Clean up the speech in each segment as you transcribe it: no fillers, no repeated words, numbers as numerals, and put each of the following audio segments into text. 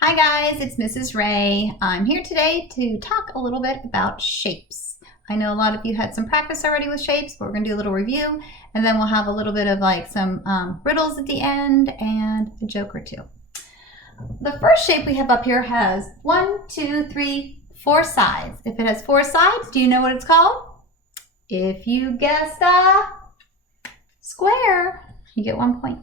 Hi guys, it's Mrs. Ray. I'm here today to talk a little bit about shapes. I know a lot of you had some practice already with shapes, but we're going to do a little review, and then we'll have a little bit of some riddles at the end and a joke or two. The first shape we have up here has 1, 2, 3, 4 sides. If it has 4 sides, do you know what it's called? If you guessed a square, you get 1 point.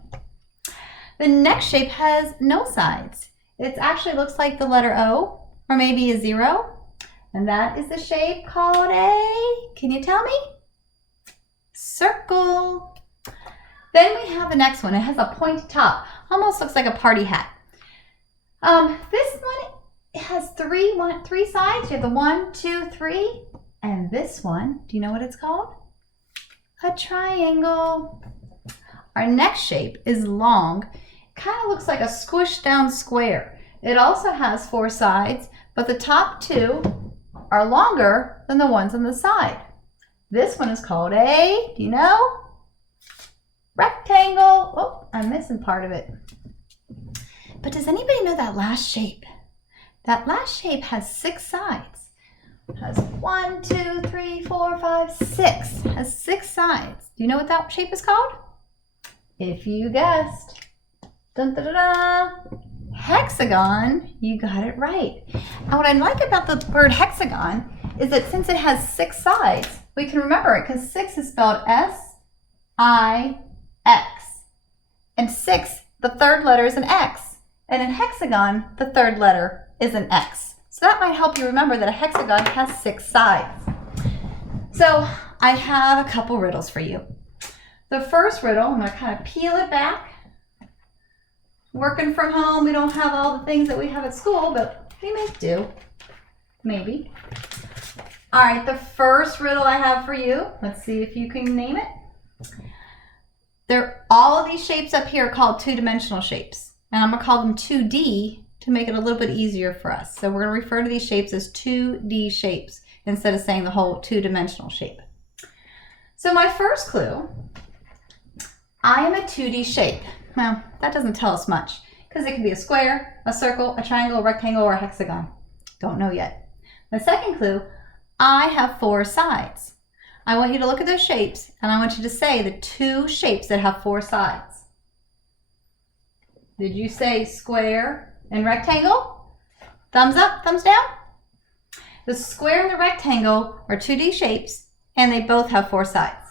The next shape has no sides. It actually looks like the letter O, or maybe a 0. And that is the shape called can you tell me? Circle. Then we have the next one. It has a pointed top. Almost looks like a party hat. This one has three sides. You have the 1, 2, 3. And this one, do you know what it's called? A triangle. Our next shape is long. Kind of looks like a squished down square. It also has 4 sides, but the top 2 are longer than the ones on the side. This one is called do you know? Rectangle. Oh, I'm missing part of it. But does anybody know that last shape? That last shape has 6 sides. It has 1, 2, 3, 4, 5, 6. It has 6 sides. Do you know what that shape is called? If you guessed. Dun, da, da, da. Hexagon. You got it right. And what I like about the word hexagon is that since it has 6 sides, we can remember it because 6 is spelled S-I-X. And 6, the third letter is an X. And in hexagon, the third letter is an X. So that might help you remember that a hexagon has 6 sides. So I have a couple riddles for you. The first riddle, I'm going to kind of peel it back. Working from home, we don't have all the things that we have at school, but we may do. Maybe. All right, the first riddle I have for you, let's see if you can name it. All of these shapes up here are called two-dimensional shapes, and I'm going to call them 2D to make it a little bit easier for us. So we're going to refer to these shapes as 2D shapes instead of saying the whole two-dimensional shape. So my first clue, I am a 2D shape. Well, that doesn't tell us much because it could be a square, a circle, a triangle, a rectangle, or a hexagon. Don't know yet. The second clue, I have 4 sides. I want you to look at those shapes and I want you to say the 2 shapes that have 4 sides. Did you say square and rectangle? Thumbs up, thumbs down? The square and the rectangle are 2D shapes and they both have 4 sides.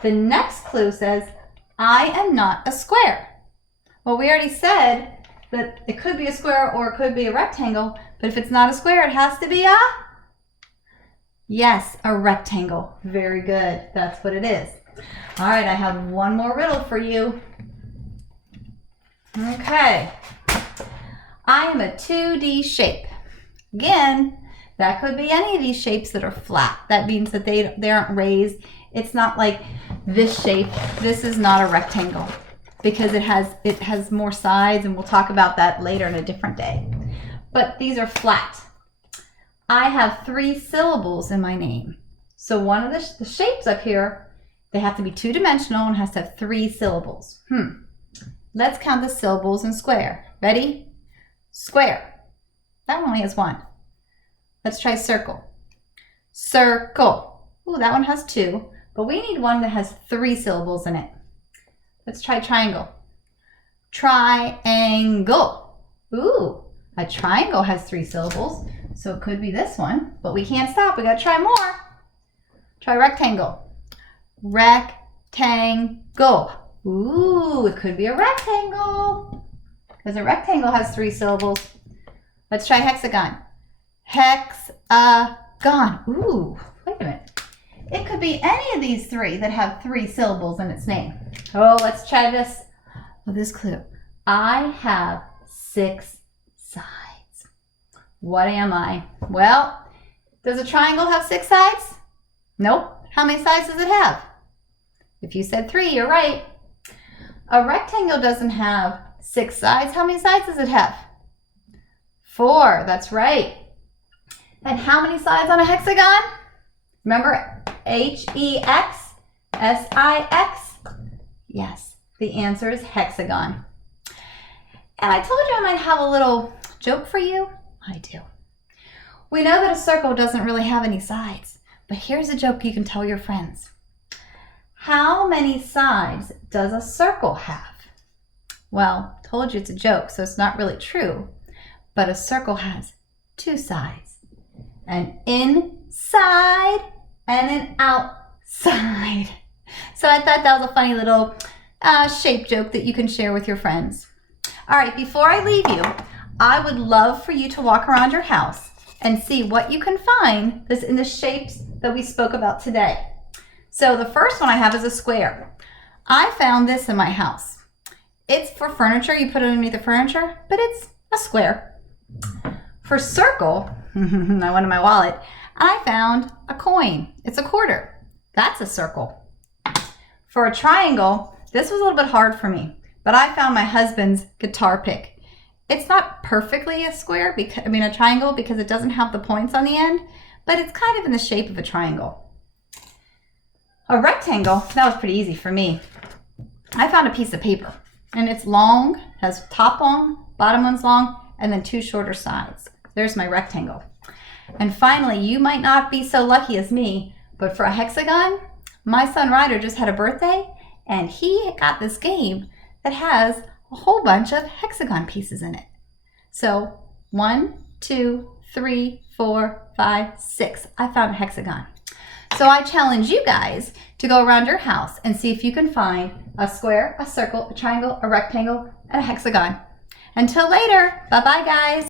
The next clue says, I am not a square. Well, we already said that it could be a square or it could be a rectangle, but if it's not a square, it has to be yes, a rectangle. Very good. That's what it is. All right, I have one more riddle for you. Okay. I am a 2D shape. Again, that could be any of these shapes that are flat. That means that they aren't raised. It's not like this shape. This is not a rectangle because it has more sides, and we'll talk about that later in a different day. But these are flat. I have 3 syllables in my name. So one of the shapes up here, they have to be two-dimensional and has to have 3 syllables. Let's count the syllables in square. Ready? Square. That one only has 1. Let's try circle. Circle. Ooh, that one has 2. But we need one that has 3 syllables in it. Let's try triangle. Triangle. Ooh, a triangle has 3 syllables, so it could be this one, but we can't stop. We gotta try more. Try rectangle. Rectangle. Ooh, it could be a rectangle because a rectangle has 3 syllables. Let's try hexagon. Hexagon. Ooh, wait a minute. It could be any of these 3 that have 3 syllables in its name. Oh, let's try this. This clue. I have 6 sides. What am I? Well, does a triangle have 6 sides? Nope. How many sides does it have? If you said 3, you're right. A rectangle doesn't have 6 sides. How many sides does it have? 4. That's right. And how many sides on a hexagon? Remember H-E-X, S-I-X? Yes, the answer is hexagon. And I told you I might have a little joke for you. I do. We know that a circle doesn't really have any sides, but here's a joke you can tell your friends. How many sides does a circle have? Well, told you it's a joke, so it's not really true, but a circle has 2 sides, an inside and an outside. So I thought that was a funny little shape joke that you can share with your friends. All right, before I leave you, I would love for you to walk around your house and see what you can find that's in the shapes that we spoke about today. So the first one I have is a square. I found this in my house. It's for furniture. You put it underneath the furniture, but it's a square. For circle, I went in my wallet, I found a coin. It's a quarter. That's a circle. For a triangle, this was a little bit hard for me, but I found my husband's guitar pick. It's not perfectly a square, a triangle, because it doesn't have the points on the end, but it's kind of in the shape of a triangle. A rectangle, that was pretty easy for me. I found a piece of paper, and it's long, has top long, bottom one's long, and then 2 shorter sides. There's my rectangle. And finally, you might not be so lucky as me, but for a hexagon, my son Ryder just had a birthday, and he got this game that has a whole bunch of hexagon pieces in it. So 1, 2, 3, 4, 5, 6. I found a hexagon. So I challenge you guys to go around your house and see if you can find a square, a circle, a triangle, a rectangle, and a hexagon. Until later, bye-bye guys.